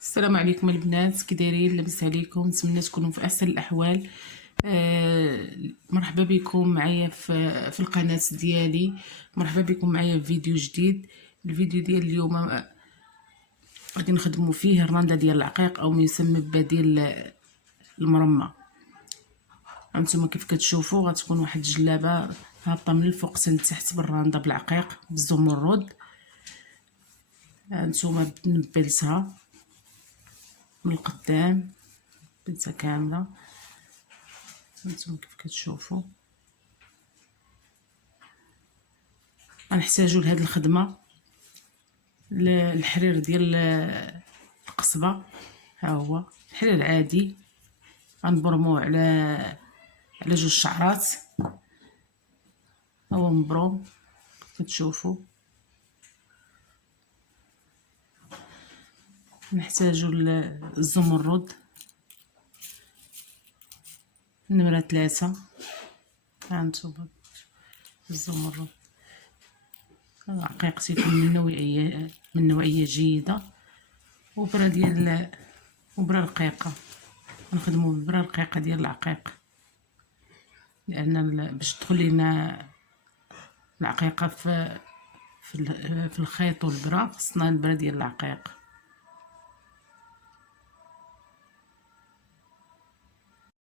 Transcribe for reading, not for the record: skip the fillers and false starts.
السلام عليكم البنات، كي دايرين؟ لاباس عليكم؟ نتمنى تكونوا في احسن الاحوال. مرحبا بكم معايا في القناه ديالي. مرحبا بكم معايا في فيديو جديد. الفيديو ديال اليوم غادي نخدموا فيه الرنده ديال العقيق او ما يسمى ببديل المرمى. هانتوما كيف كتشوفوا غتكون واحد الجلابه هابطه من الفوق حتى لتحت بالرنده بالعقيق بالزمرد. هانتوما نبلتها من القدام، بنسة كاملة. هانتوما كيف كتشوفوا غنحتاجو لهاد الخدمة الحرير ديال القصبة. ها هو الحرير العادي، غنبرموه على جوج شعرات. ها هو مبروم كتشوفوا. نحتاجو الزمرد نمرة 3. هانتوما الزمرد عقيق تيكون من نوعية جيدة، وبرا رقيقة. نخدمو ببرا رقيقة ديال العقيق، لان باش تدخل لينا العقيقة في الخيط والبرا خصنا البرا ديال العقيق.